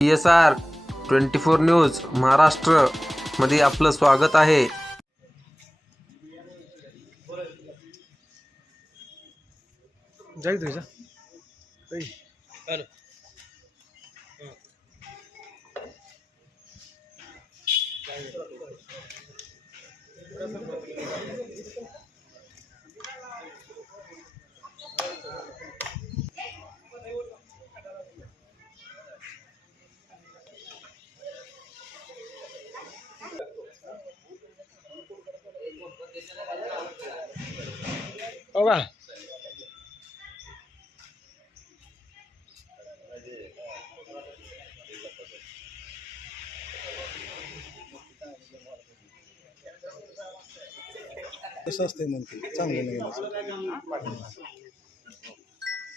PSR 24 news Maharashtra मध्ये आपलं स्वागत आहे। जय तुझा होगा कसं असते म्हणते चांगलं नाही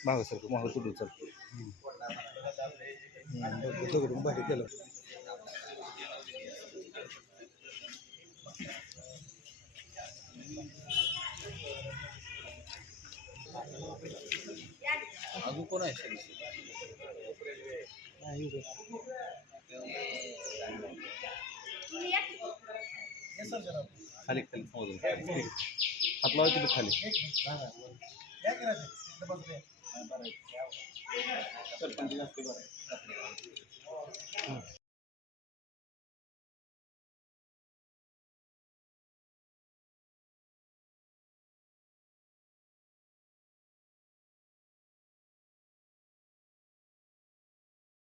मागं सर मागं तुडू चालतो दगडून बाहेर केलं अजून कोण आहे खाली खाली समजून हात लावायचे ते खाली